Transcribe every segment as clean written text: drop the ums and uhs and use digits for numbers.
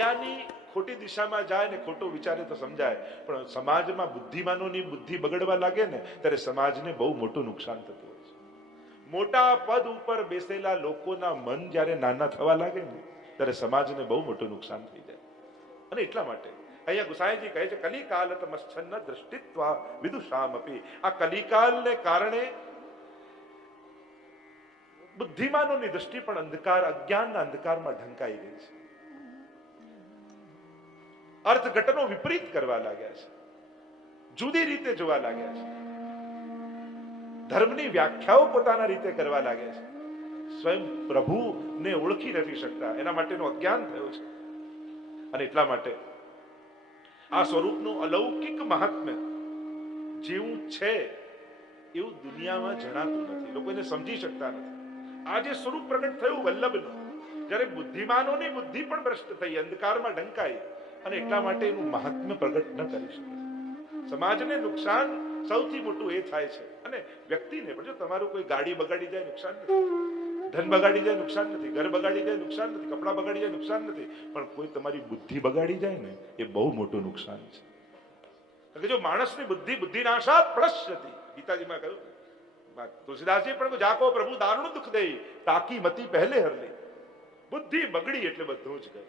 અજ્ઞાની ખોટી દિશામાં જાય ને ખોટું વિચારે તો સમજાય, પણ સમાજમાં બુદ્ધિમાનોની બુદ્ધિ બગડવા લાગે ને ત્યારે સમાજને બહુ મોટું નુકસાન થતું હોય છે. મોટા પદ ઉપર બેસેલા લોકોના મન જ્યારે નાના થવા લાગે ને ત્યારે સમાજને બહુ મોટું નુકસાન થઈ જાય. અને એટલા માટે અહીંયા ગુસાઈજી કહે છે કલિકાલત મચ્છન્ન દૃષ્ટિત્વા વિદુષામપી. આ કલિકાલને કારણે બુદ્ધિમાનોની દૃષ્ટિ પણ અંધકાર, અજ્ઞાનના અંધકારમાં ઢંકાઈ ગઈ છે. અર્થઘટનો વિપરીત કરવા લાગ્યા છે, જુદી રીતે જોવા લાગ્યા છે, ધર્મની વ્યાખ્યાઓ પોતાના રીતે કરવા લાગ્યા છે, સ્વયં પ્રભુને ઓળખી નથી શકતા, એના માટેનું અજ્ઞાન થયું છે. અને એટલા માટે આ સ્વરૂપનું અલૌકિક મહાત્મ્ય જેવું છે એવું દુનિયામાં જણાતું નથી, લોકો એને સમજી શકતા નથી. આ જે સ્વરૂપ પ્રગટ થયું વલ્લભનું, જ્યારે બુદ્ધિમાનોની બુદ્ધિ પણ ભ્રષ્ટ થઈ, અંધકારમાં ઢંકાઈ, અને એટલા માટે એનું મહાત્મ્ય પ્રગટ ન કરી શકે. સમાજને નુકસાન સૌથી મોટું એ થાય છે, અને વ્યક્તિને પણ. જો તમારું કોઈ ગાડી બગાડી જાય નુકસાન નથી, ધન બગાડી જાય નુકસાન નથી, ઘર બગાડી જાય નુકસાન નથી, કપડા બગાડી જાય નુકસાન નથી, પણ કોઈ તમારી બુદ્ધિ બગાડી જાય ને એ બહુ મોટું નુકસાન છે. કારણ કે જો માણસની બુદ્ધિ બુદ્ધિનાશાત પ્રશ્યતિ, ગીતાજીમાં કહ્યું. તુલસીદાસજી પણ જાકો પ્રભુ દારૂણ દુઃખ દે, તાકી મતી પહેલે હર લે. બુદ્ધિ બગડી એટલે બધું જ ગયું.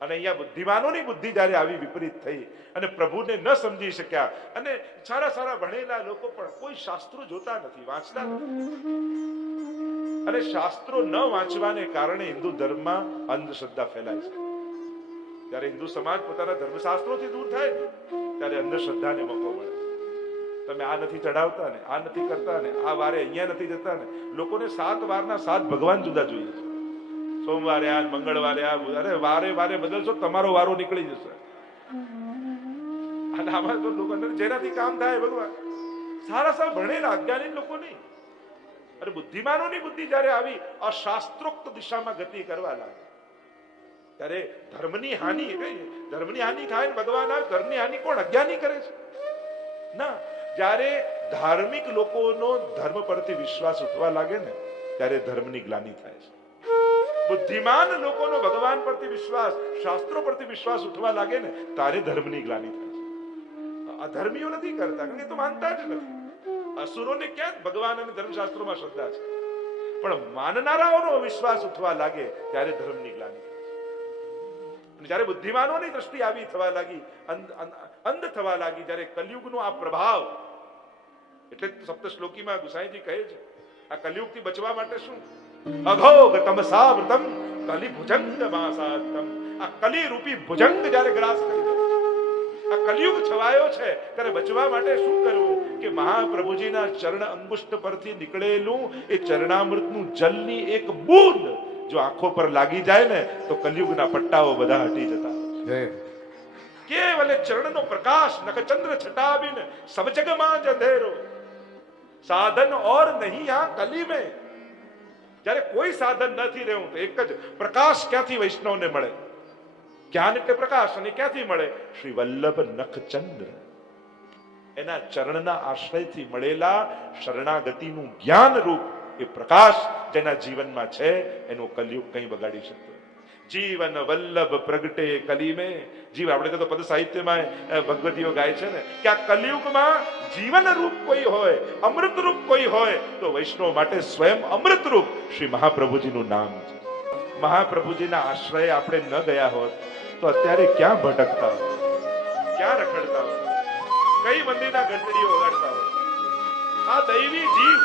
અને અહીંયા બુદ્ધિમાનોની બુદ્ધિ જ્યારે આવી વિપરીત થઈ અને પ્રભુને ન સમજી શક્યા, અને સારા સારા ભણેલા લોકો પણ કોઈ શાસ્ત્રો જોતા નથી, વાંચતા નથી, અને શાસ્ત્રો ન વાંચવાને કારણે હિન્દુ ધર્મમાં અંધશ્રદ્ધા ફેલાય છે. ત્યારે હિન્દુ સમાજ પોતાના ધર્મશાસ્ત્રોથી દૂર થાય ને ત્યારે અંધશ્રદ્ધાને મોકો મળે. તમે આ નથી ચડાવતા ને, આ નથી કરતા ને, આ વારે અહીંયા નથી જતા ને. લોકોને 7 વારના 7 ભગવાન જુદા જોઈએ છે. સોમવારે આ, મંગળવારે આ, અરે વારે વારે બદલશો તમારો વારો નીકળી જશે. અને આમાં તો લોકો જેનાથી કામ થાય ભગવાન, સારા સારા ભણેલા અજ્ઞાની લોકો નહીં. અને બુદ્ધિમાનોની બુદ્ધિ જયારે આવી અશાસ્ત્રોક્ત દિશામાં ગતિ કરવા લાગે ત્યારે ધર્મની હાનિ, ધર્મની હાનિ થાય ને ભગવાન આવે. ધર્મની હાનિ કોણ? અજ્ઞાની કરે છે ના. જ્યારે ધાર્મિક લોકોનો ધર્મ પરથી વિશ્વાસ ઉઠવા લાગે ને ત્યારે ધર્મની ગ્લાનિ થાય છે. બુદ્ધિમાન લોકોનો ભગવાન પરથી વિશ્વાસ, શાસ્ત્રો પરથી વિશ્વાસ ઉઠવા લાગે ને ત્યારે ધર્મની ગ્લાનિ થાય છે. અધર્મીઓ નથી કરતા, કારણ કે તો માનતા જ નથી. અસુરોને ક્યાં ભગવાન અને ધર્મશાસ્ત્રોમાં શ્રદ્ધા છે, પણ માનનારાઓનો વિશ્વાસ ઉઠવા લાગે ત્યારે ધર્મની ગ્લાનિ થાય છે. અને જ્યારે બુદ્ધિમાનોની દ્રષ્ટિ આવી થવા લાગી, અંધ થવા લાગી, જ્યારે કલયુગનો આ પ્રભાવ, એટલે સપ્ત શ્લોકીમાં ગુસાઈજી કહે છે આ કલયુગથી બચવા માટે શું? અઘોગ તમસાવૃતમ કલિ ભુજંગ માસાતમ. આ કલિ રૂપી ભુજંગ જ્યારે ગ્રાસ કરી દે, આ કલયુગ છવાયો છે, ત્યારે બચવા માટે શું કરવું? કે મહાપ્રભુજીના ચરણ અંગુષ્ઠ પરથી નીકળેલું એ ચરણામૃતનું જલની એક બૂંદ જો આંખો પર લાગી જાય ને તો કલયુગના પટ્ટાઓ બધા હટી જતા. કેવલ ચરણનો પ્રકાશ નખચંદ્ર છટાવીને સબ જગમાં જ અંધેરો. સાધન ઓર નહીં આ કલી મેં. જ્યારે કોઈ સાધન નથી રહ્યું તો એક જ પ્રકાશ ક્યાંથી વૈષ્ણવને મળે? જ્ઞાન એટલે પ્રકાશ, અને ક્યાંથી મળે? શ્રી વલ્લભ નખચંદ્ર, એના ચરણના આશ્રયથી મળેલા શરણાગતિનું જ્ઞાન રૂપ એ પ્રકાશ જેના જીવનમાં છે એનો કલયુગ કંઈ બગાડી શકતો. જીવન વલ્લભ પ્રગટે કલી મેં. જીવ, આપણે તો પદ સાહિત્યમાં ભગવતીઓ ગાય છે ને કે આ કલયુગમાં જીવન રૂપ કોઈ હોય, અમૃત રૂપ કોઈ હોય તો વૈષ્ણવ માટે સ્વયં અમૃત રૂપ શ્રી મહાપ્રભુજીનું નામ છે. મહાપ્રભુજીના આશ્રય આપણે ન ગયા હોત તો અત્યારે ક્યાં ભટકતા હોત, ક્યાં રખડતા હોત, કઈ મંદિરના ઘંટડીઓ વગાડતા હોત? આ દૈવી જીવ,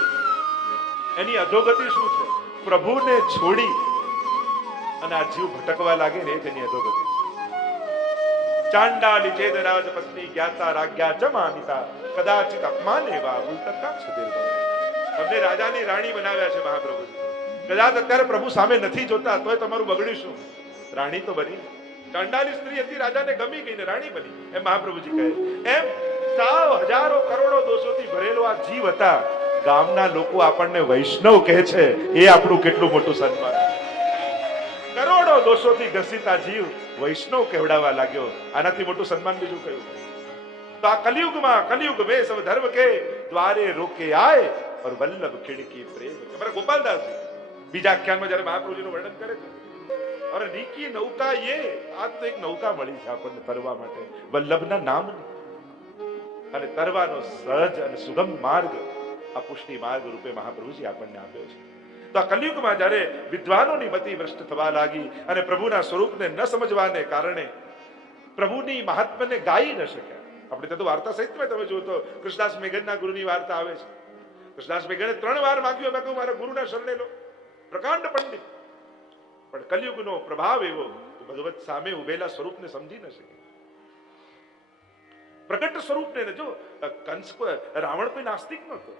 એની અધોગતિ શું છે? પ્રભુને છોડી અને આ જીવ ભટકવા લાગે ને એ તેની અધોગતિ. ચાંડાલી ચેદ રાજપત્ની જ્ઞાતા રાજ્યા જમાનિતા કદાચિત અપમાને વા ઉલ્તકા સુધીર. તમને રાજાની રાણી બનાવ્યા છે મહાપ્રભુજી. કદાચ અત્યારે પ્રભુ સામે નથી જોતા તોય તમારું બગડ્યું શું? રાણી તો બની. ચાંડાલી સ્ત્રી હતી, રાજાને ગમી ગઈ ને રાણી બની. એમ મહાપ્રભુજી કહે. એમ સાવ હજારો કરોડો દોષોથી ભરેલો આ જીવ હતા. ગામના લોકો આપણને વૈષ્ણવ કહે છે, એ આપણું કેટલું મોટું સન્માન. કરોડો દોષોથી ઘસીતા જીવ વૈષ્ણવ કહેવડાવવા લાગ્યો, આનાથી મોટું સન્માન બીજું કયું? તો આ કલયુગમાં કલયુગ મે સબ ધર્મ કે દ્વારે રોકે આય और वल्लभ खिड़की प्रेम. हमारा गोपालदास जी બીજા આખ્યાનમાં જ્યારે મહાપ્રભુજીનું વર્ણન કરે છે અરે નીકી નૌકા એ આ તો એક નૌકા મળી છે આપણને તરવા માટે વલ્લભના નામની, અને તરવાનો સહજ અને સુગમ માર્ગ આ પુષ્ટિ માર્ગ રૂપે મહાપ્રભુજી આપણને આપ્યો છે. તો આ કલિયુગમાં જ્યારે વિદ્વાનોની મતિ ભ્રષ્ટ થવા લાગી અને પ્રભુના સ્વરૂપને ન સમજવાને કારણે પ્રભુની મહાત્મ્યને ગાઈ ન શક્યા. આપણે તો વાર્તા સહિતમાં તમે જુઓ તો કૃષ્ણદાસ મેઘનના ગુરુની વાર્તા આવે છે. કૃષ્ણદાસ મેઘને 3 વાર માંગ્યું, મેં કહ્યું મારા ગુરુના શરણે લો. પ્રકાંડ પંડિત, પણ કલિયુગનો પ્રભાવ એવો કે ભગવત સામે ઉભેલા સ્વરૂપને સમજી ન શકે. પ્રગટ સ્વરૂપને જો કંસ રાવણ કોઈ નાસ્તિક નહોતો,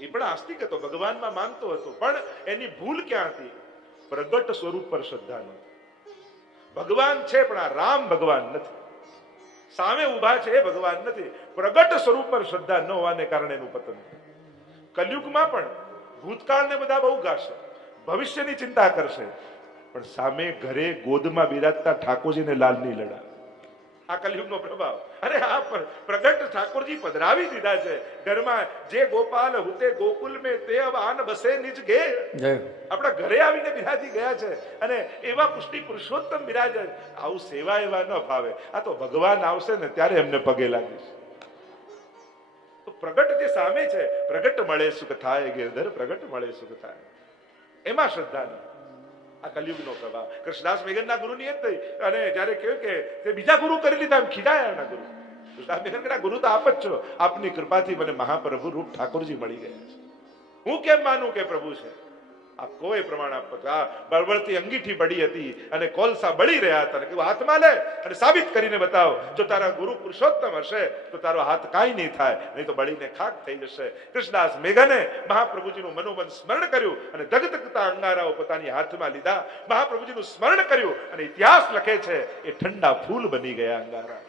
એ પણ આસ્તિક હતો, ભગવાનમાં માનતો હતો, પણ એની ભૂલ ક્યાં હતી? પ્રગટ સ્વરૂપ પર શ્રદ્ધા નહોતી. ભગવાન છે પણ આ રામ ભગવાન નથી, સામે ઉભા છે એ ભગવાન નથી. પ્રગટ સ્વરૂપ પર શ્રદ્ધા ન હોવાને કારણે એનું પતન. કલયુગમાં પણ ભૂતકાળને બધા બહુ ગાશે, ભવિષ્યની ચિંતા કરશે, પણ સામે ઘરે ગોદમાં બિરાજતા ઠાકોરજીને લાલ નહીં લડા. આ કલયુગનો પ્રભાવ. અરે આ પ્રગટ ઠાકોરજી પધરાવી દીધા છે ઘરમાં. જે ગોપાલ હુતે ગોકુલ મે તે અબ આન બસે નિજ ગે. આપણા ઘરે આવીને બિરાજી ગયા છે, અને એવા પુષ્ટિ પુરુષોત્તમ બિરાજે. આવું સેવા એવા ન ફાવે. આ તો ભગવાન આવશે ને ત્યારે એમને પગે લાગીશ. તો પ્રગટ જે સામે છે, પ્રગટ મળે સુખ થાય ગિરધર, પ્રગટ મળે સુખ થાય, એમાં શ્રદ્ધા નહીં. આ કલયુગનો પ્રભાવ. કૃષ્ણદાસ મેઘનના ગુરુની એ જ થઈ. અને જયારે કહ્યું કે તે બીજા ગુરુ કરી લીધા, એમ ખીજાયા એના ગુરુ. કૃષ્ણદાસ મેઘન ગુરુ તો આપ જ છો, આપની કૃપાથી મને મહાપ્રભુ રૂપ ઠાકોરજી મળી ગયા છે. હું કેમ માનું કે પ્રભુ છે? આપ કોઈ પ્રમાણ આપો. આ બળબળતી અંગીઠી પડી હતી અને કોલસા બળી રહ્યા હતા. કે હાથમાં લે અને સાબિત કરીને બતાવો. જો તારા ગુરુ પુરુષોત્તમ હશે તો તારો હાથ કાંઈ નહીં થાય, નહીં તો બળીને ખાક થઈ જશે. કૃષ્ણદાસ મેઘને મહાપ્રભુજીનું મનોમન સ્મરણ કર્યું અને ધગધગતા અંગારાઓ પોતાની હાથમાં લીધા, મહાપ્રભુજીનું સ્મરણ કર્યું, અને ઇતિહાસ લખે છે એ ઠંડા ફૂલ બની ગયા અંગારા.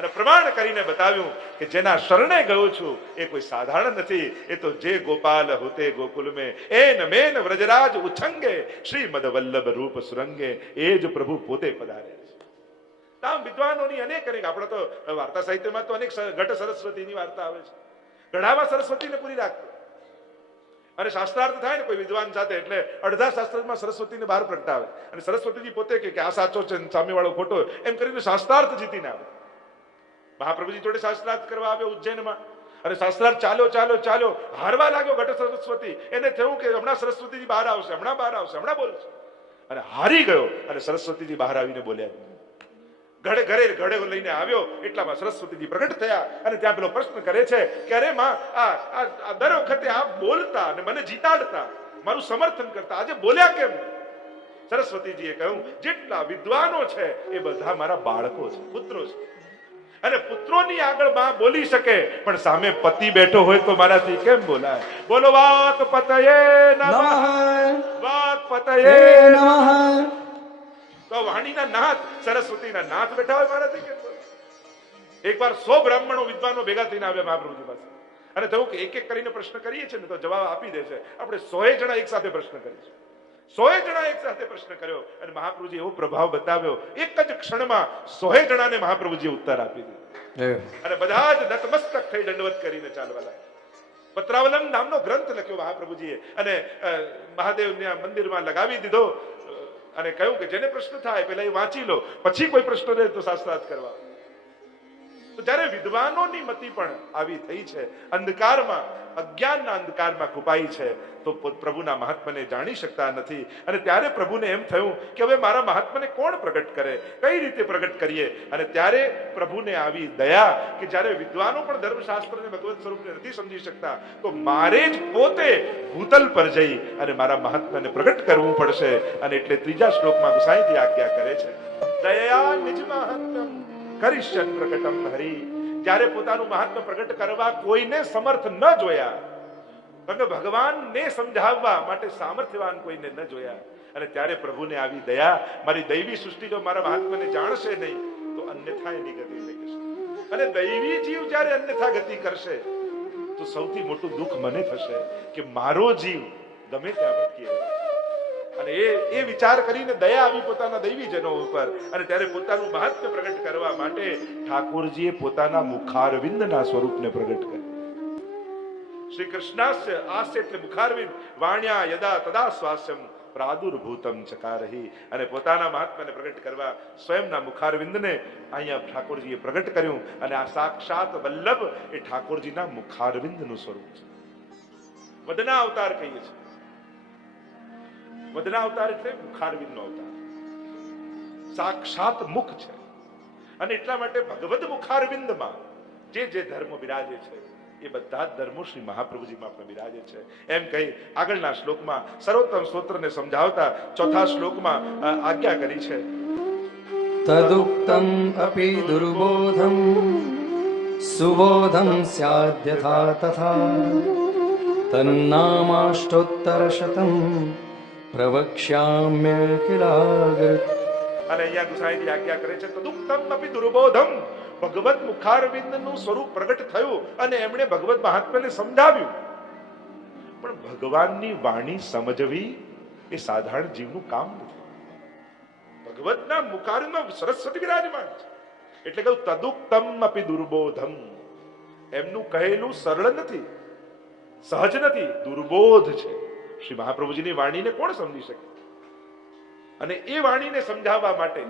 અને પ્રમાણ કરીને બતાવ્યું કે જેના શરણે ગયો છું એ કોઈ સાધારણ નથી. એ તો જે ગોપાલ હોતે ગોકુલ મેં એન મેન વ્રજરાજ ઉછંગે શ્રીમદ વલ્લભ રૂપ સુરંગે. એ જ પ્રભુ પોતે પધારે છે. આમ વિદ્વાનોની અનેક આપણે તો વાર્તા સાહિત્યમાં તો અનેક ઘટ સરસ્વતીની વાર્તા આવે છે. ગઢામાં સરસ્વતીને પૂરી રાખતો, અને શાસ્ત્રાર્થ થાય ને કોઈ વિદ્વાન સાથે એટલે અડધા શાસ્ત્રમાં સરસ્વતીને બહાર પ્રગટાવે, અને સરસ્વતીજી પોતે કે આ સાચો છે સામેવાળો ખોટો, એમ કરીને શાસ્ત્રાર્થ જીતીને આવે. મહાપ્રભુજી જોડે શાસ્ત્રાર્થ કરવા આવ્યો ઉજ્જૈનમાં, અને શાસ્ત્રાર્થ ચાલ્યો હારવા લાગ્યો ઘટ સરસ્વતી. એને થયું કે હમણાં સરસ્વતીજી બહાર આવશે, હમણાં બહાર આવશે, હમણાં બોલશે, અને હારી ગયો. અને સરસ્વતીજી બહાર આવીને બોલ્યા. ઘરે લઈને આવ્યો એટલામાં સરસ્વતીજી પ્રગટ થયા, અને ત્યાં પેલો પ્રશ્ન કરે છે કે અરે માં, આ દર વખતે આપ બોલતા અને મને જીતાડતા, મારું સમર્થન કરતા, આજે બોલ્યા કેમ? સરસ્વતીજીએ કહ્યું જેટલા વિદ્વાનો છે એ બધા મારા બાળકો છે, પુત્રો છે, અને પુત્રોની આગળ માં બોલી શકે, પણ સામે પતિ બેઠો હોય તો મારાથી કેમ બોલાય? બોલો વાક પતયે નમઃ, વાક પતયે નમઃ. તો વાણીના નાથ, સરસ્વતીના નાથ બેઠા હોય, મારાથી કેમ બોલાય? એકવાર 100 બ્રાહ્મણો વિદ્વાનો ભેગા થઈને આવ્યા મહાપ્રભુજી પાસે, અને થયું કે એક એક કરીને પ્રશ્ન કરીએ છીએ ને તો જવાબ આપી દે છે. આપણે 100 જણા એક સાથે પ્રશ્ન કરીશું. 100 જણા એક સાથે પ્રશ્ન કર્યો, અને મહાપ્રભુજી એવો પ્રભાવ બતાવ્યો, એક જ ક્ષણમાં 100 જણાને મહાપ્રભુજી ઉત્તર આપી દીધો, અને બધા જ નતમસ્તક થઈ દંડવત કરીને ચાલવા લાગ્યા. પત્રાવલંબ નામનો ગ્રંથ લખ્યો મહાપ્રભુજીએ, અને મહાદેવના મંદિરમાં લગાવી દીધો, અને કહ્યું કે જેને પ્રશ્ન થાય પહેલા એ વાંચી લો, પછી કોઈ પ્રશ્ન રહે તો શાસ્ત્રાર્થ કરવા. તો જ્યારે વિદ્વાનોની મતિ પણ આવી થઈ છે, અંધકારમાં, અજ્ઞાનના અંધકારમાં કૃપાઈ છે, તો પ્રભુના મહાત્માને જાણી શકતા નથી. અને ત્યારે પ્રભુને એમ થયું કે હવે મારા મહાત્માને કોણ પ્રગટ કરે, કઈ રીતે પ્રગટ કરીએ? અને ત્યારે પ્રભુને આવી દયા કે જ્યારે વિદ્વાનો પણ ધર્મશાસ્ત્રને ભગવત સ્વરૂપને નથી સમજી શકતા, તો મારે જ પોતે ભૂતલ પર જઈ અને મારા મહાત્માને પ્રગટ કરવું પડશે. અને એટલે 3જા શ્લોકમાં ગુસાઈજી આજ્ઞા કરે છે, દયા નિજ મહાત્મ્યમ કરિષ્યન પ્રગટમ હરિ. જ્યારે પોતાનું મહાત્મ્ય પ્રગટ કરવા કોઈને સમર્થ ન જોયા, કારણ કે ભગવાનને સમજાવવા માટે સામર્થ્યવાન કોઈને ન જોયા, અને ત્યારે પ્રભુને આવી દયા, મારી દૈવી સૃષ્ટિ જો મારા મહાત્માને જાણશે નહીં તો અન્યથા એની ગતિ થઈ જશે. અને દૈવી જીવ જ્યારે અન્યથા ગતિ કરશે તો સૌથી મોટું દુઃખ મને થશે કે મારો જીવ ગમે ત્યાં ભટકી રહ્યો. અને એ વિચાર કરીને દયા આવી પોતાના દૈવીજનો ઉપર, અને ત્યારે પોતાનું મહાત્મ્ય પ્રગટ કરવા માટે ઠાકોરજીએ પોતાના મુખારવિંદના સ્વરૂપને પ્રગટ કર્યું. શ્રી કૃષ્ણાસ્ય આસ્ય એટલે મુખારવિંદ, વાણ્યા યદા તદા સ્વાસ્યમ પ્રાદુર્ભૂતમ ચકારહી, અને પોતાના મહાત્માને પ્રગટ કરવા સ્વયંના મુખારવિંદને અહીંયા ઠાકોરજીએ પ્રગટ કર્યું. અને આ સાક્ષાત વલ્લભ એ ઠાકોરજીના મુખારવિંદનું સ્વરૂપ છે. વદના અવતાર કહીએ છીએ. વદના અવતાર એટલે મુખારવિંદનો અવતાર, સાક્ષાત મુખ છે. અને એટલા માટે ભગવદ મુખારવિંદમાં જે જે ધર્મ બિરાજે છે એ બધા જ ધર્મો શ્રી મહાપ્રભુજીમાં પણ બિરાજે છે. એમ કહી આગળના શ્લોકમાં સર્વોત્તમ સ્તોત્રને સમજાવતા ચોથા શ્લોકમાં આજ્ઞા કરી છે. તદુક્તમ અપી દુર્બોધમ સુબોધમ સ્યાદ્યથા તથા તન્નામાષ્ટોત્તરશતમ પ્રવક્ષ્યામ્યખિલાગૃત. અને અહીંયા ગુસાઈજી આજ્ઞા કરે છે તદુક્તમ અપી દુર્બોધમ, ભગવત મુખારવિંદનું સ્વરૂપ પ્રગટ થયું અને એમણે ભગવત મહાત્મ્યને સમજાવ્યું. પણ ભગવાનની વાણી સમજવી એ સાધારણ જીવનું કામ નથી. ભગવતના મુખારવિંદમાં સરસ્વતી બિરાજમાન છે એટલે કહ્યું તદુક્તમ અપી દુર્બોધમ. એમનું કહેલું સરળ નથી, સહજ નથી, દુર્બોધ છે. શ્રી મહાપ્રભુજીની વાણીને કોણ સમજી શકે? અને એ વાણીને સમજાવવા માટે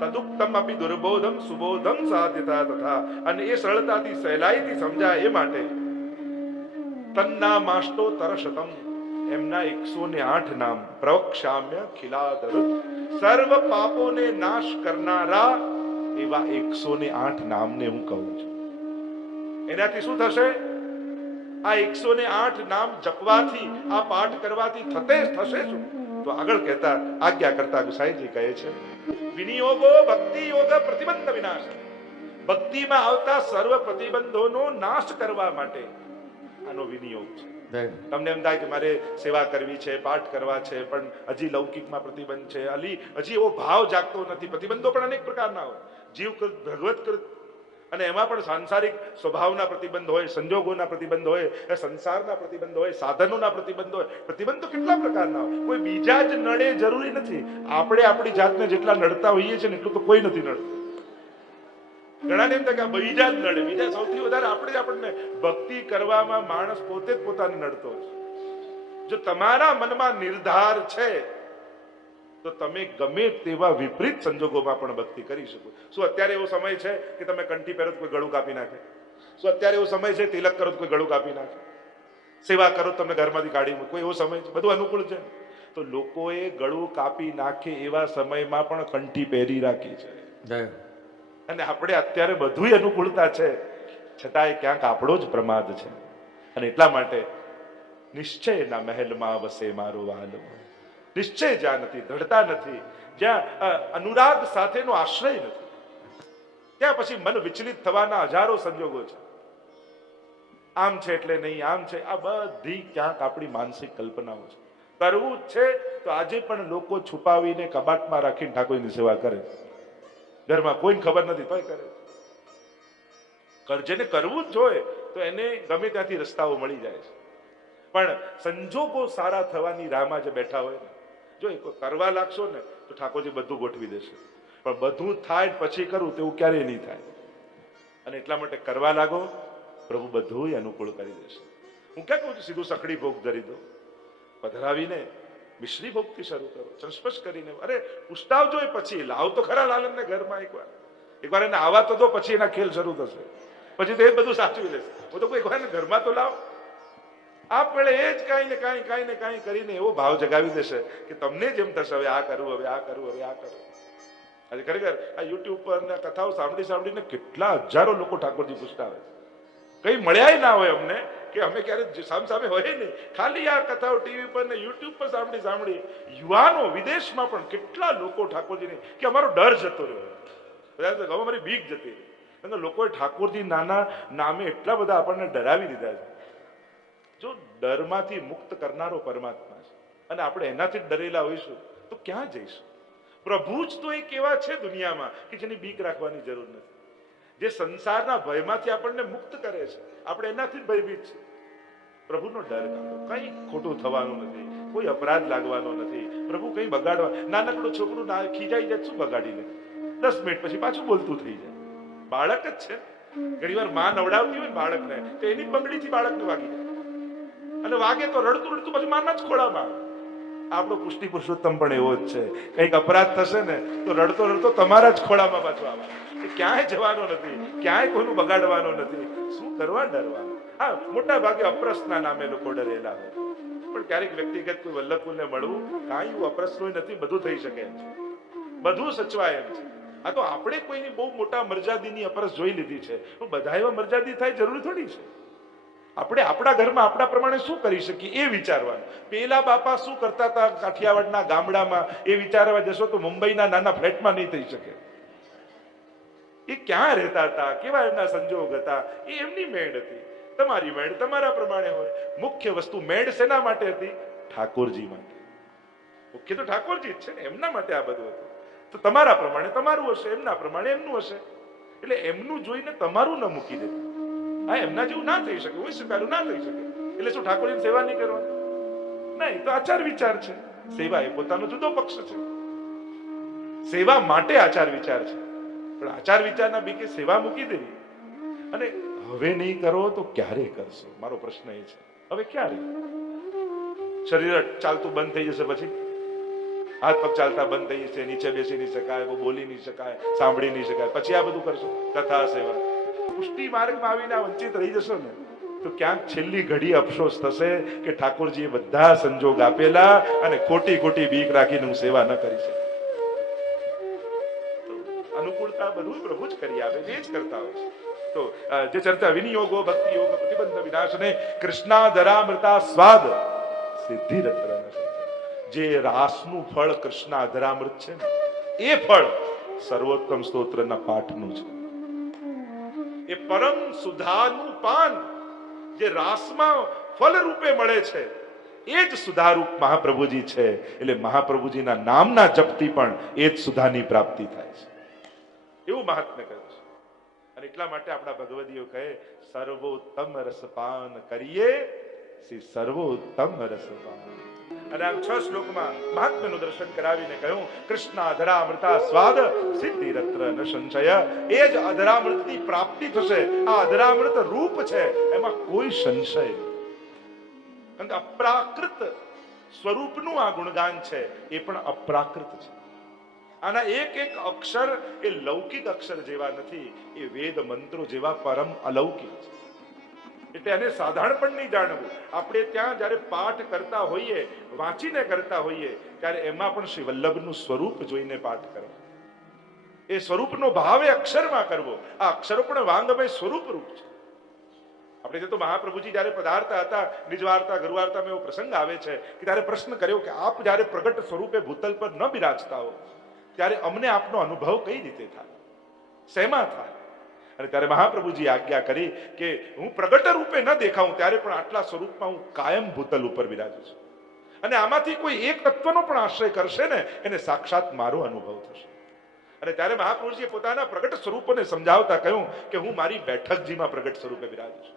તદુક્તમ અપી દુર્બોધમ સુબોધમ સાધ્યતા તથા, અને એ સરળતાથી સહેલાઈથી સમજાય એ માટે તન્નામાષ્ટોત્તરશતમ, એમના 108 નામ પ્રવક્ષ્યામ્ય ખિલાદરત, સર્વ પાપોને નાશ કરનારા એવા 108 નામને હું કહું છું. એનાથી શું થશે? આ 108 નામ જપવાથી, આ પાઠ કરવાથી થશે શું? તો આગળ કહેતા આજ્ઞા કરતા ગુસાઈજી કહે છે વિનિયોગો ભક્તિ યોગ પ્રતિબંધ વિનાશ. ભક્તિમાં આવતા સર્વ પ્રતિબંધોનો નાશ કરવા માટે આનો વિનિયોગ છે. તમને એમ થાય કે મારે સેવા કરવી છે, પાઠ કરવા છે, પણ હજી લૌકિકમાં પ્રતિબંધ છે, હજી એવો ભાવ જાગતો નથી. પ્રતિબંધો પણ અનેક પ્રકારના હોય, જીવકૃત, ભગવતકૃત, અને એમાં પણ સાંસારિક સ્વભાવના પ્રતિબંધ હોય, સંજોગોના પ્રતિબંધ હોય, સંસારના પ્રતિબંધ હોય, સાધનોના પ્રતિબંધ હોય. પ્રતિબંધ તો કેટલા પ્રકારના હોય. કોઈ બીજા જ નડે જરૂરી નથી. આપણે આપણી જાતને જેટલા નડતા હોઈએ છીએ ને એટલું તો કોઈ નથી નડતું. ઘણાને એમ થાય કે બીજા જ નડે. બીજા સૌથી વધારે આપણને ભક્તિ કરવામાં માણસ પોતે જ પોતાને નડતો હોય. જો તમારા મનમાં નિર્ધાર છે તો તમે ગમે તેવા વિપરીત સંજોગોમાં પણ ભક્તિ કરી શકો. શું અત્યારે એવો સમય છે કે તમે કંઠી પહેરો તો કોઈ ગળું કાપી નાખે? શું અત્યારે એવો સમય છે તિલક કરો તો કોઈ ગળું કાપી નાખે? સેવા કરો તમને ઘરમાંથી કાઢી મૂકે? કોઈ એવો સમય છે? બધું અનુકૂળ છે. તો લોકોએ ગળું કાપી નાખે એવા સમયમાં પણ કંઠી પહેરી રાખી છે. અને આપણે અત્યારે બધું અનુકૂળતા છે, છતાંય ક્યાંક આપણો જ પ્રમાદ છે. અને એટલા માટે નિશ્ચયના મહેલમાં વસે મારો વાલો. નિશ્ચય જ્યાં નથી, દ્રઢતા નથી, જ્યાં અનુરાગ સાથેનો આશ્રય નથી, ત્યાં પછી મન વિચલિત થવાના હજારો સંજોગો છે. આમ છે એટલે નહીં, આમ છે, આ બધી ક્યાંક આપણી માનસિક કલ્પનાઓ છે. કરવું જ છે તો આજે પણ લોકો છુપાવીને કબાટમાં રાખીને ઠાકોરની સેવા કરે. ઘરમાં કોઈને ખબર નથી તોય કરે. જેને કરવું જ જોઈએ તો એને ગમે ત્યાંથી રસ્તાઓ મળી જાય છે. પણ સંજોગો સારા થવાની રાહમાં જે બેઠા હોય ને, જો કરવા લાગશો ને તો ઠાકોરજી બધું ગોઠવી દેશે. પણ બધું થાય પછી કરવું તેવું ક્યારેય નહીં થાય. અને એટલા માટે કરવા લાગો, પ્રભુ બધું અનુકૂળ કરી દેશે. હું ક્યાં કહું છું સીધું સખડી ભોગ ધરી દો, પધરાવીને મિશ્રી ભોગથી શરૂ કરો, ચંસ્પશ કરીને. અરે ઉષ્ટાવજો એ પછી, લાવ તો ખરા લાલનને ઘરમાં એકવાર એને આવા તો દો, પછી એના ખેલ શરૂ થશે. પછી તો એ બધું સાચવી લેશે. હું તો કોઈ એકવાર ઘરમાં તો લાવ. આપણે એ જ કાંઈ ને કાંઈ કરીને એવો ભાવ જગાવી દેશે કે તમને જેમ થશે હવે આ કરવું, હવે આ કરવું, હવે આ કરવું. આજે ખરેખર આ યુટ્યુબ પર કથાઓ સાંભળીને કેટલા હજારો લોકો ઠાકોરજી પૂછતા હોય. કઈ મળ્યા ના હોય અમને, કે અમે ક્યારે સામે હોય નહીં. ખાલી આ કથાઓ ટીવી પર ને યુટ્યુબ પર સાંભળી યુવાનો વિદેશમાં પણ કેટલા લોકો ઠાકોરજીને કે અમારો ડર જતો રહ્યો, અમારી બીક જતી રહી. લોકોએ ઠાકોરજી નાના નામે એટલા બધા આપણને ડરાવી દીધા છે. જો ડરમાંથી મુક્ત કરનારો પરમાત્મા છે અને આપણે એનાથી ડરેલા હોઈશું તો ક્યાં જઈશું? પ્રભુ જ તો એક એવા છે દુનિયામાં કે જેની બીક રાખવાની જરૂર નથી, જે સંસારના ભયમાંથી આપણને મુક્ત કરે છે. આપણે એનાથી જ ભયભીત છે. પ્રભુનો ડર કાઢો, કઈ ખોટું થવાનું નથી, કોઈ અપરાધ લાગવાનો નથી. પ્રભુ કઈ બગાડવા, નાનકડું છોકરું ખીજાઈ જાય શું બગાડી લે? 10 મિનિટ પછી પાછું બોલતું થઈ જાય. બાળક જ છે. ઘણી વાર માં નવડાવતી હોય બાળકને તો એની બંગડીથી બાળકને વાગી જાય, અને વાગે તો રડતું પછી માના જ ખોળામાં. આપણો પુષ્ટિ પુરુષોત્તમ પણ એવો જ છે. કંઈક અપરાધ થશે ને તો રડતો રડતો તમારા જ ખોળામાં પાછો આવવાનો. એ ક્યાંય જવાનો નથી, ક્યાંય કોઈનું બગાડવાનો નથી. શું કરવા ડરવાનું? હા, મોટા ભાગે અપ્રસના નામે લોકો ડરેલા હોય, પણ ક્યારેક વ્યક્તિગત કોઈ વલ્લભકુલને મળવું કાંઈ એવું અપ્રસનું નથી. બધું થઈ શકે એમ છે, બધું સચવાય એમ છે. આ તો આપણે કોઈની બહુ મોટા મર્યાદીની અપરસ જોઈ લીધી છે, પણ બધા એવા મર્યાદી થાય જરૂરી થોડી છે. આપણે આપણા ઘરમાં આપણા પ્રમાણે શું કરી શકીએ એ વિચારવાનું. પેલા બાપા શું કરતા હતા કાઠિયાવાડના ગામડામાં એ વિચારવા જશો તો મુંબઈના નાના ફ્લેટમાં નહીં થઈ શકે. એ ક્યાં રહેતા હતા, કેવા એમના સંજોગ હતા, એ એમની મેળ હતી. તમારી મેળ તમારા પ્રમાણે હોય. મુખ્ય વસ્તુ મેળ શેના માટે હતી? ઠાકોરજી માટે. મુખ્ય તો ઠાકોરજી જ છે ને, એમના માટે આ બધું હતું. તો તમારા પ્રમાણે તમારું હશે, એમના પ્રમાણે એમનું હશે. એટલે એમનું જોઈને તમારું ન મૂકી દેતું. હા, એમના જેવું ના થઈ શકે, હું સ્વીકારું ના થઈ શકે, એટલે શું ઠાકોરજીની સેવા નહીં કરવાની? નહીં, તો આચાર વિચાર છે. સેવા એ પોતાનો જુદો પક્ષ છે. સેવા માટે આચાર વિચાર છે, પણ આચાર વિચારના બીકે સેવા મૂકી દેવી. અને હવે નહીં કરો તો ક્યારે કરશો? મારો પ્રશ્ન એ છે, હવે ક્યારે? શરીર ચાલતું બંધ થઈ જશે, પછી હાથ પગ ચાલતા બંધ થઈ જશે, નીચે બેસી નહીં શકાય, બોલી નહીં શકાય, સાંભળી નહીં શકાય, પછી આ બધું કરશો? કથા સેવા પુષ્ટિ માર્ગમાં આવીને વંચિત રહી જશો ને તો ક્યાંક છેલ્લી ઘડી અફસોસ થશે કે ઠાકોરજીએ બધા સંજોગ આપેલા અને ખોટી ખોટી બીક રાખીને હું સેવા ન કરી શકું. અનુકૂળતા બધું પ્રભુ જ કરી આપે, એ જ કરતા હોય છે. તો જે ચર્ચા વિનિયોગો ભક્તિ યોગ પ્રતિબંધ વિનાશને કૃષ્ણાધરામૃતા સ્વાદ સિદ્ધિ રત્ર, જે રાસનું ફળ કૃષ્ણાધરામૃત છે ને એ ફળ સર્વોત્તમ સ્તોત્રના પાઠનું છે. એ પરમ સુધાનું પાન જે રાસમાં ફલ રૂપે મળે છે એ જ સુધારૂપ મહાપ્રભુજી છે. એટલે મહાપ્રભુજીના નામના જપથી પણ એ જ સુધાની પ્રાપ્તિ થાય છે, એવું મહાત્મ્ય કહ્યું છે. અને એટલા માટે આપણા ભગવદીઓ કહે સર્વોત્તમ રસપાન કરીએ, સર્વોત્તમ રસપાન. અને આમ 6 શ્લોકમાં મહાત્મ્યનું દર્શન કરાવીને કહ્યું કૃષ્ણાધરામૃતા સ્વાદ સિદ્ધિ રત્ર ન સંશય. એ જ અધરામૃતની પ્રાપ્તિ થશે. આ અધરામૃત રૂપ છે, એમાં કોઈ સંશય નહીં. કારણ કે અપ્રાકૃત સ્વરૂપનું આ ગુણગાન છે, એ પણ અપ્રાકૃત છે. આના એક એક અક્ષર એ લૌકિક અક્ષર જેવા નથી, એ વેદ મંત્રો જેવા પરમ અલૌકિક છે. એટલે એને સાધારણ પણ નહીં જાણવું. આપણે ત્યાં જયારે પાઠ કરતા હોઈએ, વાંચીને કરતા હોઈએ, ત્યારે એમાં પણ શ્રી વલ્લભનું સ્વરૂપ જોઈને પાઠ કરવો. એ સ્વરૂપનો ભાવ એ અક્ષરમાં કરવો. આ અક્ષરો પણ વાંગમય સ્વરૂપ રૂપ છે. આપણે તો મહાપ્રભુજી જયારે પધારતા હતા નિજવાર્તા ગરુવાર્તામાં એવો પ્રસંગ આવે છે કે ત્યારે પ્રશ્ન કર્યો કે આપ જયારે પ્રગટ સ્વરૂપે ભૂતલ પર ન બિરાજતા હો ત્યારે અમને આપનો અનુભવ કઈ રીતે થાય, શેમાં થાય? અને ત્યારે મહાપ્રભુજી આજ્ઞા કરી કે હું પ્રગટ રૂપે ન દેખાઉં ત્યારે પણ આટલા સ્વરૂપમાં હું કાયમ ભૂતલ ઉપર બિરાજું છું. અને આમાંથી કોઈ એક તત્વનો પણ આશ્રય કરશે ને એને સાક્ષાત મારો અનુભવ થશે. અને ત્યારે મહાપુરુષજીએ પોતાના પ્રગટ સ્વરૂપોને સમજાવતા કહ્યું કે હું મારી બેઠકજીમાં પ્રગટ સ્વરૂપે બિરાજું છું,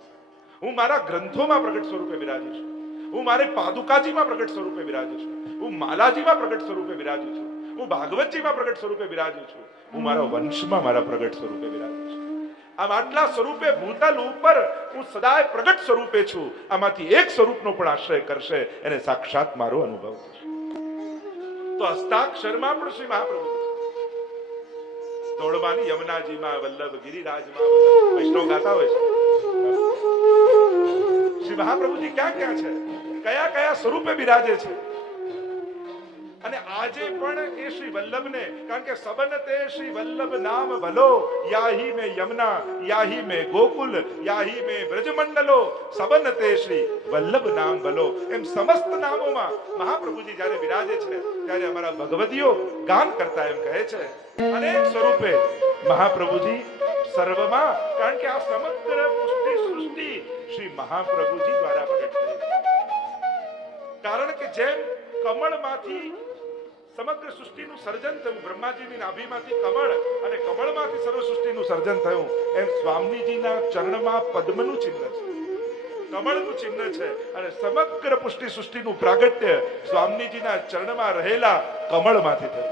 હું મારા ગ્રંથોમાં પ્રગટ સ્વરૂપે બિરાજું છું, હું મારી પાદુકાજીમાં પ્રગટ સ્વરૂપે બિરાજું છું, હું માલાજીમાં પ્રગટ સ્વરૂપે બિરાજું છું, હું ભાગવતજીમાં પ્રગટ સ્વરૂપે બિરાજું છું, હું મારા વંશમાં મારા પ્રગટ સ્વરૂપે બિરાજું છું. આમ આટલા સ્વરૂપે ભૂતલ ઉપર હું સદાય પ્રગટ સ્વરૂપે છું. આમાંથી એક સ્વરૂપનો પણ આશ્રય કરશે એને સાક્ષાત મારો અનુભવ થશે. તો હસ્તાક્ષરમાં પણ શ્રી મહાપ્રભુ દોડવાની યમુનાજીમાં વલ્લભ ગિરિરાજમાં વૈષ્ણવ ગાતા હોય છે. શ્રી મહાપ્રભુજી ક્યાં ક્યાં છે, કયા કયા સ્વરૂપે બિરાજે છે. અને આજે પણ એ શ્રી વલ્લભને, કારણ કે સબન તે શ્રી વલ્લભ નામ ભલો, યાહી મે યમુના યાહી મે ગોકુલ યાહી મે બ્રજમંડલો, સબન તે શ્રી વલ્લભ નામ ભલો. એમ સમસ્ત નામોમાં મહાપ્રભુજી જ્યારે બિરાજે છે ત્યારે અમારા ભગવદીઓ ગાન કરતા એમ કહે છે અનેક સ્વરૂપે મહાપ્રભુજી સર્વમાં, કારણ કે આ સમગ્ર પુષ્ટિ સૃષ્ટિ શ્રી મહાપ્રભુજી દ્વારા પ્રગટ થઈ. કારણ કે જેમ કમળમાંથી સમગ્ર સૃષ્ટિનું સર્જન થયું, બ્રહ્માજીની નાભીમાંથી કમળ અને કમળમાંથી સર્વ સૃષ્ટિનું સર્જન થયું, એમ સ્વામીજીના ચરણમાં પદ્મનું ચિહ્ન છે, કમળનું ચિહ્ન છે. અને સમગ્ર પુષ્ટિ સૃષ્ટિનું પ્રાગટ્ય સ્વામીજીના ચરણમાં રહેલા કમળમાંથી થયું.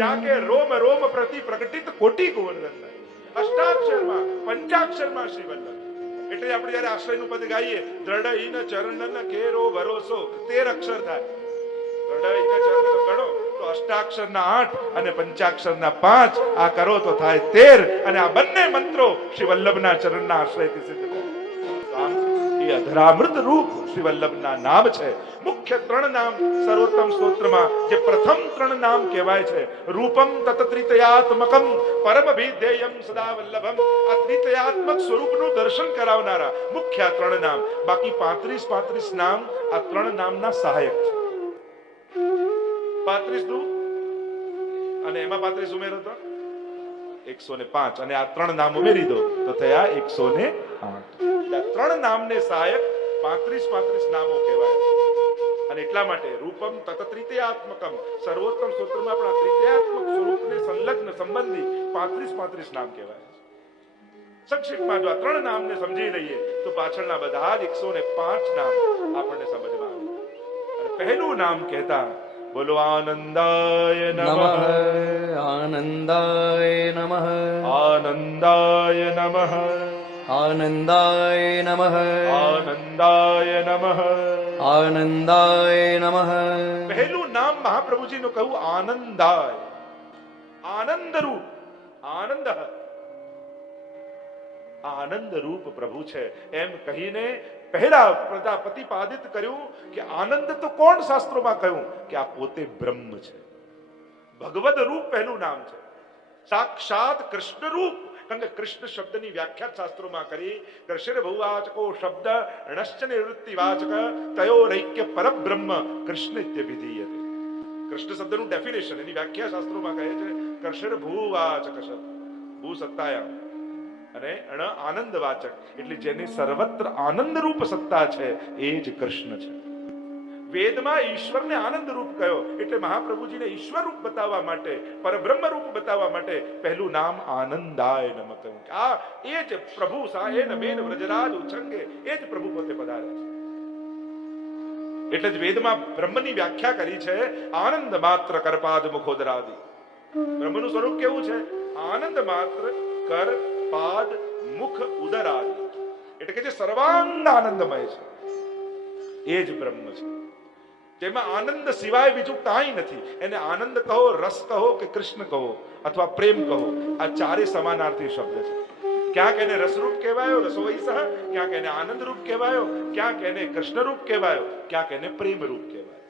જાકે રોમ રોમ પ્રતિ પ્રગટિત કોટી ગોવર્ધન. અષ્ટાક્ષરમાં પંચાક્ષરમાં શ્રી વલ્લભ એટલે આપણે જયારે આશ્રયનું પદ ગાઈએ, દ્રઢ ચરણ કેરો ભરોસો, 13 અક્ષર થાય. દ્રઢ ચરણ તો ગણો તો અષ્ટાક્ષરના 8 અને પંચાક્ષરના 5, આ કરો તો થાય 13. અને આ બંને મંત્રો શ્રી વલ્લભના ચરણના આશ્રયથી સિદ્ધ થાય. તો આમ એ અધરામૃત રૂપ શ્રી વલ્લભના નામ છે. મુખ્ય 3 નામ સર્વોત્તમ સ્તોત્રમાં જે પ્રથમ 3 નામ કહેવાય છે, રૂપમ તત્ત્રિતયાત્મકમ પરમ વિધેયમ સદા વલ્લભમ. આ ત્રિતયાત્મક સ્વરૂપનું દર્શન કરાવનારા મુખ્ય 3 નામ. બાકી 35 નામ આ 3 નામના સહાયક છે. 35 દુ અને એમાં 35 ઉમેરો તો 105, અને આ 3 નામ ઉમેરી દો તો થયા 108. 3 નામને સહાયક 35 નામો કહેવાય. અને એટલા માટે રૂપમ તત્ત્રિતયાત્મકમ સર્વોત્તમ સ્તોત્રમાં પણ આ ત્રિતયાત્મક સ્વરૂપને સંલગ્ન સંબંધી 35 નામ કહેવાય. સંક્ષિપ્તમાં જો આ 3 નામને સમજી લઈએ તો પાછળના બધા જ 105 નામ આપણને સમજમાં આવે. અને પહેલું નામ કહેતા બોલો આનંદાય નમઃ, આનંદાય નમઃ, આનંદાય નમઃ, આનંદાય નમઃ, આનંદાય નમઃ, આનંદાય નમઃ. પહેલું નામ મહાપ્રભુજીનું કહ્યું આનંદાય. આનંદ રૂપ, આનંદ, આનંદ રૂપ પ્રભુ છે એમ કહીને પહેલા પ્રતિપાદિત કર્યું કે આનંદ તો કોણ શાસ્ત્રોમાં કહ્યું કે આ પોતે બ્રહ્મ છે. ભગવદ રૂપ પહેલું નામ છે. સાક્ષાત કૃષ્ણ રૂપ, કારણ કે કૃષ્ણ શબ્દની વ્યાખ્યા શાસ્ત્રોમાં કરી. કૃષ્ણ ભુવાચકો શબ્દ ણશ્ચ નિવૃત્તિવાચક તયોરૈક્ય પરબ્રહ્મ કૃષ્ણ ઇત્યભિધીયતે. કૃષ્ણ શબ્દનું ડેફિનેશન, એની વ્યાખ્યા શાસ્ત્રોમાં કહે છે કૃષ્ણ ભુવાચક શબ્દ, ભૂ સત્તાયામ, અને અણ આનંદવાચક, એટલે જેની સર્વત્ર આનંદ રૂપ સત્તા છે એ જ કૃષ્ણ છે. વેદમાં ઈશ્વરને આનંદ રૂપ કહ્યો, એટલે મહાપ્રભુજીને ઈશ્વર રૂપ બતાવવા માટે, પરબ્રહ્મ રૂપ બતાવવા માટે પહેલું નામ આનંદાય નમઃ કહ્યું. આ એ જ પ્રભુ સાહેન બેન વ્રજરાજ ઉછંગે, એ જ પ્રભુ પોતે પધાર્યા છે. એટલે જ વેદમાં બ્રહ્મની વ્યાખ્યા કરી છે આનંદ માત્ર કરપાદ મુખોદરાદિ. બ્રહ્મનું સ્વરૂપ કેવું છે? આનંદ માત્ર કર પાદ મુખ ઉદર આદિ, એટલે કે જે સર્વાંગ આનંદમય છે એ જ બ્રહ્મ છે. જેમાં આનંદ સિવાય બીજું કાંઈ નથી. એને આનંદ કહો, રસ કહો કે કૃષ્ણ કહો અથવા પ્રેમ કહો, આ ચારે સમાનાર્થી શબ્દ છે. ક્યાંક એને રસરૂપ કહેવાયો, રસોઈસહ, ક્યાંક એને આનંદ રૂપ કહેવાયો, ક્યાંક એને કૃષ્ણ રૂપ કહેવાયો, ક્યાંક એને પ્રેમ રૂપ કહેવાય.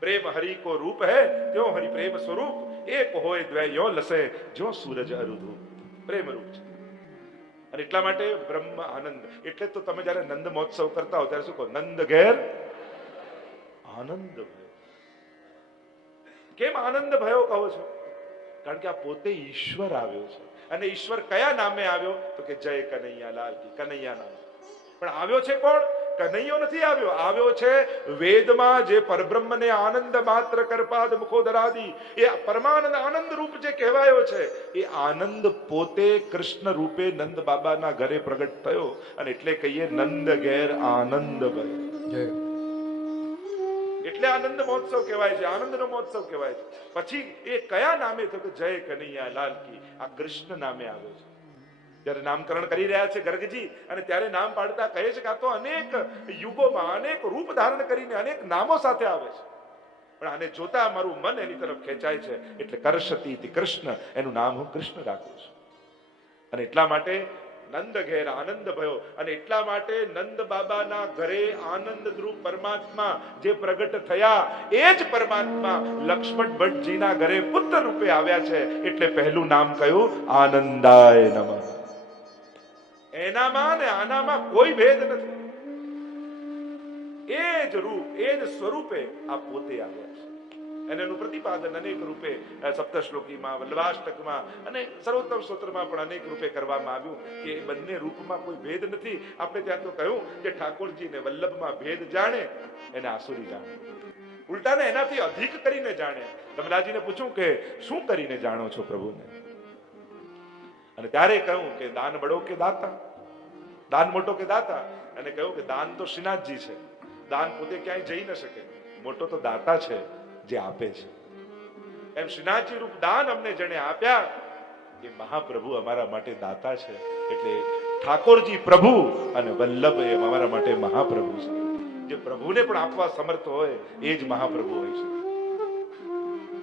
પ્રેમ હરિ કો રૂપ હૈ ત્યો હરિ પ્રેમ સ્વરૂપ, એક હોય દ્વય યો લસે જો સૂરજ અરુધૂપ. પ્રેમ રૂપ છે. અને એટલા માટે બ્રહ્મ આનંદ. એટલે તો તમે જયારે નંદ મહોત્સવ કરતા હો ત્યારે શું કહો? નંદ ઘેર આનંદ ભયો. કેમ આનંદ ભયો કહો છો? કારણ કે આ પોતે ઈશ્વર આવ્યો છે. અને ઈશ્વર કયા નામે આવ્યો? તો કે જય કનૈયા લાલ કી. કનૈયા નામ. પણ આવ્યો છે કોણ? કનૈયો નથી આવ્યો. આવ્યો છે વેદમાં જે પરબ્રહ્મને આનંદ માત્ર કરપાદ મુખોદરાદિ, એ પરમાનંદ આનંદ રૂપ જે કહેવાયો છે, એ આનંદ પોતે કૃષ્ણ રૂપે નંદ બાબાના ઘરે પ્રગટ થયો. અને એટલે કહીએ નંદ ઘેર આનંદ ભયો. એટલે આનંદ મહોત્સવ કહેવાય છે, આનંદનો મહોત્સવ કહેવાય છે. પછી એ કયા નામે? તો કે જય કનૈયા લાલ કી. આ કૃષ્ણ નામે આવ્યો છે. જયારે નામકરણ કરી રહ્યા છે ગર્ગજી, અને ત્યારે નામ પાડતા કહે છે કે આ તો અનેક યુગોમાં અનેક રૂપ ધારણ કરીને અનેક નામો સાથે આવે છે, પણ આને જોતા મારું મન એની તરફ ખેંચાય છે, એટલે કરશતી કૃષ્ણ, એનું નામ હું કૃષ્ણ રાખું છું. અને એટલા માટે નંદ ઘેર આનંદ ભયો. અને એટલા માટે નંદ બાબાના ઘરે આનંદ રૂપ પરમાત્મા જે પ્રગટ થયા, એ જ પરમાત્મા લક્ષ્મણ ભટ્ટજીના ઘરે પુત્ર રૂપે આવ્યા છે. એટલે પહેલું નામ કયું? આનંદાય નમઃ. એનામાં ને આનામાં કોઈ ભેદ નથી. એ જ રૂપ, એ જ સ્વરૂપે આ પોતે આવ્યા છે. અને એનું પ્રતિપાદન અનેક રૂપે સપ્તશ્લોકીમાં, વલ્લભાષ્ટકમાં અને સર્વોત્તમ સ્તોત્રમાં પણ અનેક રૂપે કરવામાં આવ્યું કે એ બંને રૂપમાં કોઈ ભેદ નથી. આપણે ત્યાં તો કહ્યું કે ઠાકોરજીને વલ્લભમાં ભેદ જાણે એને આસુરી જાણે, ઉલટાને એનાથી અધિક કરીને જાણે. કમલાજીને પૂછું કે શું કરીને જાણો છો પ્રભુને? અને ત્યારે કહ્યું કે દાન બડો કે દાતા, દાન મોટો કે દાતા. અને કહ્યું કે દાન તો શ્રીનાથજી છે, દાન પોતે ક્યાંય જઈ ન શકે, મોટો તો દાતા છે જે આપે છે. એમ શ્રીનાથજી રૂપ દાન અમને જેને આપ્યા, એ મહાપ્રભુ અમારા માટે દાતા છે. એટલે ઠાકોરજી પ્રભુ અને વલ્લભ એ અમારા માટે મહાપ્રભુ છે. જે પ્રભુને પણ આપવા સમર્થ હોય એ જ મહાપ્રભુ હોય છે.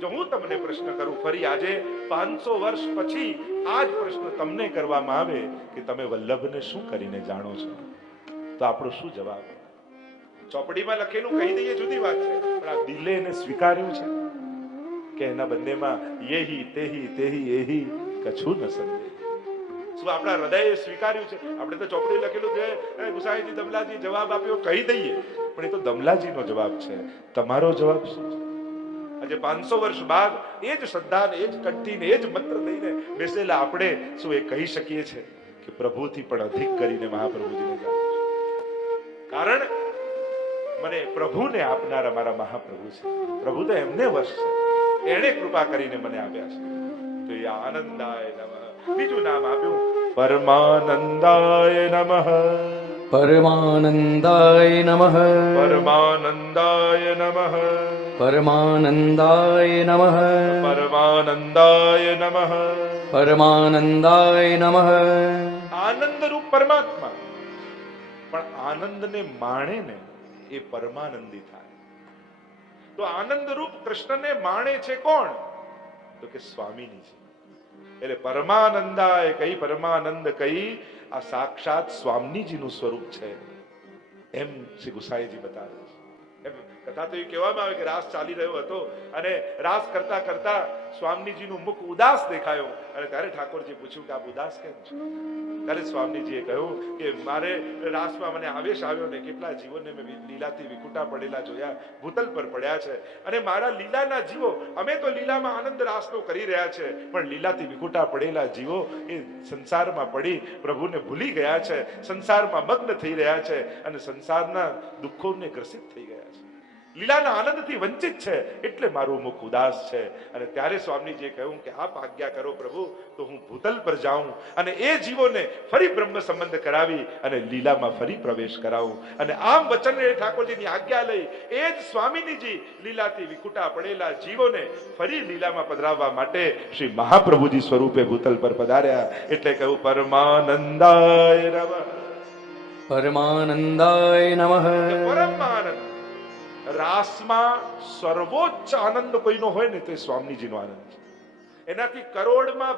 જો હું તમને પ્રશ્ન કરું ફરી આજે 500 વર્ષ પછી આ જ પ્રશ્ન તમને કરવામાં આવે કે તમે વલ્લભને શું કરીને જાણો છો, તો આપણો શું જવાબ? ચોપડીમાં લખેલું કહી દઈએ જુદી વાત છે, પણ આ દિલે એને સ્વીકાર્યું છે કે એના બંનેમાં યેહી તેહી તેહી એહી કછું ન સમજે. શું આપણા હૃદયે સ્વીકાર્યું છે? આપણે તો ચોપડી લખેલું છે ગુસાઈજી દમલાજી જવાબ આપ્યો કહી દઈએ, પણ એ તો દમલાજીનો જવાબ છે. તમારો જવાબ શું છે? આજે 500 વર્ષ બાદ એ જ શ્રદ્ધા એ જ કંઠીને એ જ મંત્ર લઈને બેસેલા આપણે શું એ કહી શકીએ છીએ કે પ્રભુથી પણ અધિક કરીને મહાપ્રભુજીને જાણું છું? કારણ મને પ્રભુને આપનારા મારા મહાપ્રભુ છે. પ્રભુ તો એમને વશ છે, એણે કૃપા કરીને મને આપ્યા છે. તો એ આનંદાય નમઃ. બીજું નામ આપ્યું પરમાનંદાય નમઃ. પરમાનંદાય નમઃ. પરમાનંદાય નમઃ. પરમાનંદાય નમઃ. પરમાનંદાય નમઃ. પરમાનંદાય નમઃ. આનંદ રૂપ પરમાત્મા, પણ આનંદને માણે ને એ પરમાનંદી થાય. તો આનંદ રૂપ કૃષ્ણને માણે છે કોણ? તો કે સ્વામીની છે. એટલે પરમાનંદાય કઈ પરમાનંદ કઈ આ સાક્ષાત સ્વામીજીનું સ્વરૂપ છે એમ શ્રી ગુસાઈજી બતાવે છે. એમ કથા તો એ કહેવામાં આવે કે રાસ ચાલી રહ્યો હતો અને રાસ કરતા કરતા સ્વામીજીનું મુખ ઉદાસ દેખાયો અને ત્યારે ઠાકોરજી પૂછ્યું કે આપ ઉદાસ કેમ છો? ત્યારે સ્વામીજીએ કહ્યું કે મારે રાસમાં મને આવેશ આવ્યો ને કેટલા જીવોને મેં લીલાથી વિકુટા પડેલા જોયા, ભૂતલ પર પડ્યા છે અને મારા લીલાના જીવો, અમે તો લીલામાં આનંદ રાસનો કરી રહ્યા છે, પણ લીલાથી વિકુટા પડેલા જીવો એ સંસારમાં પડી પ્રભુને ભૂલી ગયા છે, સંસારમાં મગ્ન થઈ રહ્યા છે અને સંસારના દુઃખોને ગ્રસિત થઈ ગયા છે, લીલાના આનંદથી વંચિત છે, એટલે મારું મુખ ઉદાસ છે. અને ત્યારે સ્વામીજીએ કહ્યું કે આપ આજ્ઞા કરો પ્રભુ તો હું ભૂતલ પર જાઉં અને એ જીવોને ફરી બ્રહ્મ સંબંધ કરાવી અને લીલામાં ફરી પ્રવેશ કરાવું. અને આમ વચને ઠાકોરજીની આજ્ઞા લઈ એ જ સ્વામીજી લીલાથી વિકુટા પડેલા જીવોને ફરી લીલામાં પધરાવવા માટે શ્રી મહાપ્રભુજી સ્વરૂપે ભૂતલ પર પધાર્યા. એટલે કહ્યું પરમાનંદાય નમઃ. પરમાનંદાય નમઃ. પરમ આનંદ. રાસમાં સર્વોચ્ચ આનંદ કોઈનો હોય ને તો એ સ્વામીજીનો આનંદ છે. એનાથી કરોડમાં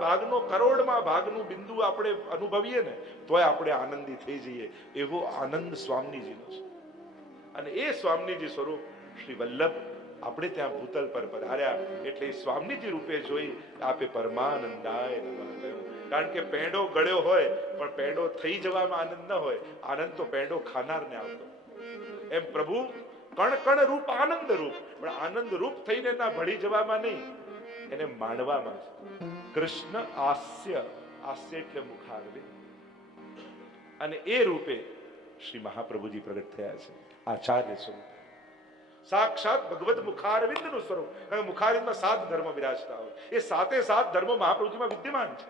ભાગનું બિંદુ આપણે અનુભવીએ ને તોય આપણે આનંદી થઈ જઈએ, એવો આનંદ સ્વામીજીનો છે. અને એ સ્વામીજી સ્વરૂપ શ્રી વલ્લભ આપણે ત્યાં ભૂતલ પર પધાર્યા એટલે એ સ્વામીજી રૂપે જોઈ આપે પરમાનંદાય નમઃ કહ્યું. કારણ કે પેંડો ગળ્યો હોય પણ પેંડો થઈ જવામાં આનંદ ન હોય, આનંદ તો પેંડો ખાનારને આવતો. એમ પ્રભુ કણ કણ રૂપ આનંદ રૂપ, પણ આનંદ રૂપ થઈને ના ભળી જવામાં નહીં, એને માણવામાં છે. કૃષ્ણ હાસ્ય, હાસ્ય એટલે મુખારવિંદ, અને એ રૂપે શ્રી મહાપ્રભુજી પ્રગટ થયા છે આચાર્ય સ્વરૂપ, સાક્ષાત ભગવત મુખારવિંદ નું સ્વરૂપ. મુખારવિંદમાં 7 ધર્મ વિરાજતા હોય, એ 7 ધર્મો મહાપ્રભુજીમાં વિદ્યમાન છે.